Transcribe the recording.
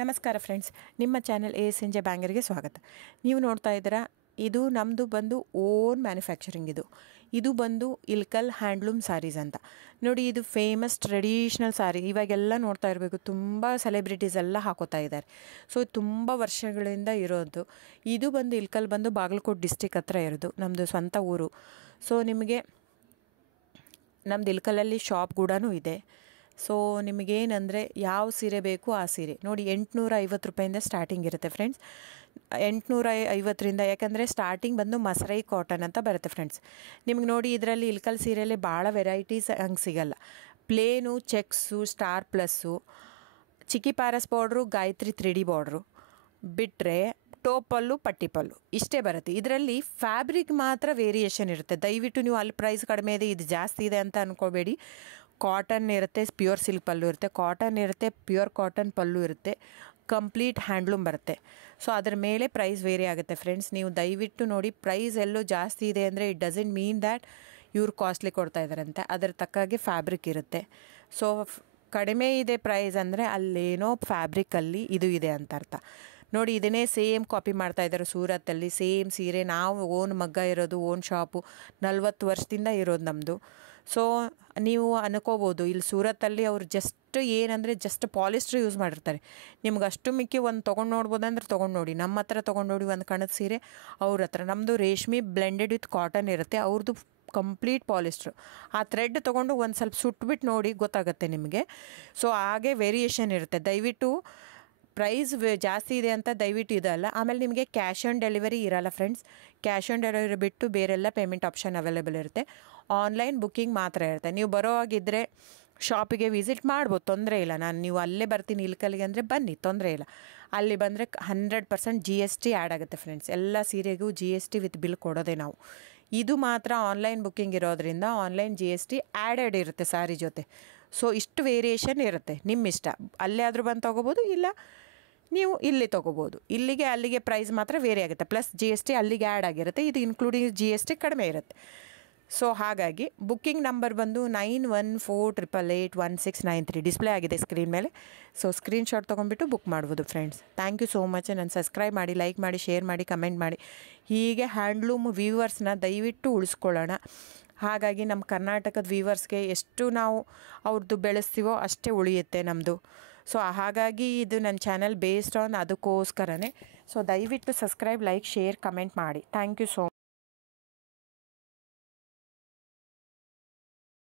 ನಮಸ್ಕಾರ ಫ್ರೆಂಡ್ಸ್, ನಿಮ್ಮ channel A S N J ಬ್ಯಾಂಗರ್ಗೆ ಸ್ವಾಗತ. ನೀವು ನೋಡ್ತಾ ಇದ್ದೀರಾ, ಇದು ನಮ್ಮದು ಬಂದು ಓನ್ ಮ್ಯಾನುಫ್ಯಾಕ್ಚರಿಂಗ್. ಇದು ಬಂದು ಇಲ್ಕಲ್ ಹ್ಯಾಂಡ್ಲೂಮ್ ಸ್ಯಾರೀಸ್ ಅಂತ ನೋಡಿ. ಇದು ಫೇಮಸ್ ಟ್ರೆಡಿಷ್ನಲ್ ಸ್ಯಾರಿ. ಇವಾಗೆಲ್ಲ ನೋಡ್ತಾ ಇರಬೇಕು, ತುಂಬ ಸೆಲೆಬ್ರಿಟೀಸ್ ಎಲ್ಲ ಹಾಕೋತಾ ಇದ್ದಾರೆ. ಸೊ ತುಂಬ ವರ್ಷಗಳಿಂದ ಇರೋದು. ಇದು ಬಂದು ಇಲ್ಕಲ್ ಬಂದು ಬಾಗಲಕೋಟೆ ಡಿಸ್ಟಿಕ್ ಹತ್ರ ಇರೋದು, ನಮ್ಮದು ಸ್ವಂತ ಊರು. ಸೊ ನಿಮಗೆ ನಮ್ದು ಇಲ್ಕಲಲ್ಲಿ ಶಾಪ್ ಕೂಡ ಇದೆ. ಸೊ ನಿಮಗೇನಂದರೆ ಯಾವ ಸೀರೆ ಬೇಕು ಆ ಸೀರೆ ನೋಡಿ, 850 ರೂಪಾಯಿಂದ ಸ್ಟಾರ್ಟಿಂಗ್ ಇರುತ್ತೆ ಫ್ರೆಂಡ್ಸ್. 850ರಿಂದ, ಯಾಕಂದರೆ ಸ್ಟಾರ್ಟಿಂಗ್ ಬಂದು ಮಸರೈ ಕಾಟನ್ ಅಂತ ಬರುತ್ತೆ ಫ್ರೆಂಡ್ಸ್. ನಿಮ್ಗೆ ನೋಡಿ, ಇದರಲ್ಲಿ ಇಲ್ಕಲ್ ಸೀರೆಯಲ್ಲಿ ಭಾಳ ವೆರೈಟೀಸ್ ಹಂಗೆ ಸಿಗಲ್ಲ. ಪ್ಲೇನು, ಚೆಕ್ಸು, ಸ್ಟಾರ್ ಪ್ಲಸ್ಸು, ಚಿಕ್ಕಿ ಪ್ಯಾರಸ್ ಬಾರ್ಡ್ರು, ಗಾಯತ್ರಿ 3D ಬಾರ್ಡ್ರು ಬಿಟ್ಟರೆ ಟೋಪಲ್ಲು, ಪಟ್ಟಿ ಪಲ್ಲು ಇಷ್ಟೇ ಬರುತ್ತೆ. ಇದರಲ್ಲಿ ಫ್ಯಾಬ್ರಿಕ್ ಮಾತ್ರ ವೇರಿಯೇಷನ್ ಇರುತ್ತೆ. ದಯವಿಟ್ಟು ನೀವು ಅಲ್ಲಿ ಪ್ರೈಸ್ ಕಡಿಮೆ ಇದೆ, ಇದು ಜಾಸ್ತಿ ಇದೆ ಅಂತ ಅಂದ್ಕೋಬೇಡಿ. ಕಾಟನ್ ಇರುತ್ತೆ, ಪ್ಯೂರ್ ಸಿಲ್ಕ್ ಪಲ್ಲು ಇರುತ್ತೆ, ಕಾಟನ್ ಇರುತ್ತೆ, ಪ್ಯೂರ್ ಕಾಟನ್ ಪಲ್ಲು ಇರುತ್ತೆ, ಕಂಪ್ಲೀಟ್ ಹ್ಯಾಂಡ್ಲೂಮ್ ಬರುತ್ತೆ. ಸೊ ಅದ್ರ ಮೇಲೆ ಪ್ರೈಸ್ ವೇರಿ ಆಗುತ್ತೆ ಫ್ರೆಂಡ್ಸ್. ನೀವು ದಯವಿಟ್ಟು ನೋಡಿ, ಪ್ರೈಸ್ ಎಲ್ಲೋ ಜಾಸ್ತಿ ಇದೆ ಅಂದರೆ ಇಟ್ ಡಸಂಟ್ ಮೀನ್ ದ್ಯಾಟ್ ಇವ್ರು ಕಾಸ್ಟ್ಲಿ ಕೊಡ್ತಾ ಇದ್ದಾರಂತೆ. ಅದರ ತಕ್ಕಾಗೆ ಫ್ಯಾಬ್ರಿಕ್ ಇರುತ್ತೆ. ಸೊ ಕಡಿಮೆ ಇದೆ ಪ್ರೈಸ್ ಅಂದರೆ ಅಲ್ಲೇನೋ ಫ್ಯಾಬ್ರಿಕಲ್ಲಿ ಇದು ಇದೆ ಅಂತ ಅರ್ಥ. ನೋಡಿ, ಇದನ್ನೇ ಸೇಮ್ ಕಾಪಿ ಮಾಡ್ತಾ ಇದ್ದಾರೆ ಸೂರತ್ತಲ್ಲಿ. ಸೇಮ್ ಸೀರೆ ನಾವು ಓನ್ ಮಗ್ಗ ಇರೋದು, ಓನ್ ಶಾಪು 40 ವರ್ಷದಿಂದ ಇರೋದು ನಮ್ಮದು. ಸೊ ನೀವು ಅನ್ಕೋಬೋದು, ಇಲ್ಲಿ ಸೂರತ್ತಲ್ಲಿ ಅವ್ರು ಜಸ್ಟ್ ಏನಂದರೆ ಜಸ್ಟ್ ಪಾಲಿಸ್ಟ್ರ್ ಯೂಸ್ ಮಾಡಿರ್ತಾರೆ. ನಿಮ್ಗೆ ಅಷ್ಟು ಮಿಕ್ಕಿ ಒಂದು ತೊಗೊಂಡು ನೋಡ್ಬೋದಂದ್ರೆ ತೊಗೊಂಡು ನೋಡಿ. ನಮ್ಮ ಹತ್ರ ತೊಗೊಂಡು ನೋಡಿ ಒಂದು ಕಣದ ಸೀರೆ, ಅವ್ರ ಹತ್ರ ನಮ್ಮದು ರೇಷ್ಮೆ ಬ್ಲೆಂಡೆಡ್ ವಿತ್ ಕಾಟನ್ ಇರುತ್ತೆ, ಅವ್ರದ್ದು ಕಂಪ್ಲೀಟ್ ಪಾಲಿಸ್ಟ್ರು. ಆ ಥ್ರೆಡ್ ತೊಗೊಂಡು ಒಂದು ಸ್ವಲ್ಪ ಸುಟ್ಬಿಟ್ಟು ನೋಡಿ, ಗೊತ್ತಾಗುತ್ತೆ ನಿಮಗೆ. ಸೊ ಹಾಗೆ ವೇರಿಯೇಷನ್ ಇರುತ್ತೆ. ದಯವಿಟ್ಟು ಪ್ರೈಸ್ ಜಾಸ್ತಿ ಇದೆ ಅಂತ ದಯವಿಟ್ಟು ಇದಲ್ಲ. ಆಮೇಲೆ ನಿಮಗೆ ಕ್ಯಾಶ್ ಆನ್ ಡೆಲಿವರಿ ಇರಲ್ಲ ಫ್ರೆಂಡ್ಸ್. ಕ್ಯಾಶ್ ಆನ್ ಡೆಲಿವರಿ ಬಿಟ್ಟು ಬೇರೆಲ್ಲ ಪೇಮೆಂಟ್ ಆಪ್ಷನ್ ಅವೈಲೇಬಲ್ ಇರುತ್ತೆ. ಆನ್ಲೈನ್ ಬುಕ್ಕಿಂಗ್ ಮಾತ್ರ ಇರುತ್ತೆ. ನೀವು ಬರೋ ಹಾಗಿದ್ದರೆ ಶಾಪಿಗೆ ವಿಸಿಟ್ ಮಾಡ್ಬೋದು, ತೊಂದರೆ ಇಲ್ಲ. ನೀವು ಅಲ್ಲೇ ಬರ್ತೀನಿ ಇಲ್ಕಲ್ಲಿಗೆ ಅಂದರೆ ಬನ್ನಿ, ತೊಂದರೆ ಇಲ್ಲ. ಅಲ್ಲಿ ಬಂದರೆ 100% GST ಆ್ಯಡ್ ಆಗುತ್ತೆ ಫ್ರೆಂಡ್ಸ್. ಎಲ್ಲ ಸೀರೆಗೂ GST ವಿತ್ ಬಿಲ್ ಕೊಡೋದೆ ನಾವು. ಇದು ಮಾತ್ರ ಆನ್ಲೈನ್ ಬುಕ್ಕಿಂಗ್ ಇರೋದ್ರಿಂದ ಆನ್ಲೈನ್ GST ಆ್ಯಡೆಡ್ ಇರುತ್ತೆ ಸ್ಯಾರಿ ಜೊತೆ. ಸೊ ಇಷ್ಟು ವೇರಿಯೇಷನ್ ಇರುತ್ತೆ, ನಿಮ್ಮ ಇಷ್ಟ. ಅಲ್ಲೇ ಆದರೂ ಬಂದು ತೊಗೋಬೋದು, ಇಲ್ಲ ನೀವು ಇಲ್ಲಿ ತೊಗೋಬೋದು. ಇಲ್ಲಿಗೆ ಅಲ್ಲಿಗೆ ಪ್ರೈಸ್ ಮಾತ್ರ ವೇರಿ ಆಗುತ್ತೆ. ಪ್ಲಸ್ GST ಅಲ್ಲಿಗೆ ಆ್ಯಡ್ ಆಗಿರುತ್ತೆ. ಇದು ಇನ್ಕ್ಲೂಡಿಂಗ್ GST ಕಡಿಮೆ ಇರುತ್ತೆ. ಸೊ ಹಾಗಾಗಿ ಬುಕ್ಕಿಂಗ್ ನಂಬರ್ ಬಂದು 9148881693 ಡಿಸ್ಪ್ಲೇ ಆಗಿದೆ ಸ್ಕ್ರೀನ್ ಮೇಲೆ. ಸೊ ಸ್ಕ್ರೀನ್ಶಾಟ್ ತೊಗೊಂಡ್ಬಿಟ್ಟು ಬುಕ್ ಮಾಡ್ಬೋದು friends. Thank you so much. ನಾನು ಸಬ್ಸ್ಕ್ರೈಬ್ ಮಾಡಿ, ಲೈಕ್ ಮಾಡಿ, ಶೇರ್ ಮಾಡಿ, ಕಮೆಂಟ್ ಮಾಡಿ. ಹೀಗೆ ಹ್ಯಾಂಡ್ಲೂಮ್ ವ್ಯೂವರ್ಸ್ನ ದಯವಿಟ್ಟು ಉಳಿಸ್ಕೊಳ್ಳೋಣ. ಹಾಗಾಗಿ ನಮ್ಮ ಕರ್ನಾಟಕದ ವ್ಯೂವರ್ಸ್ಗೆ ಎಷ್ಟು ನಾವು ಅವ್ರದ್ದು ಬೆಳೆಸ್ತೀವೋ ಅಷ್ಟೇ ಉಳಿಯುತ್ತೆ ನಮ್ಮದು. ಸೊ ಹಾಗಾಗಿ ಇದು ನನ್ನ ಚಾನಲ್ ಬೇಸ್ಡ್ ಆನ್ ಅದಕ್ಕೋಸ್ಕರನೇ. ಸೊ ದಯವಿಟ್ಟು ಸಬ್ಸ್ಕ್ರೈಬ್, ಲೈಕ್, ಶೇರ್, ಕಮೆಂಟ್ ಮಾಡಿ. Thank you so much.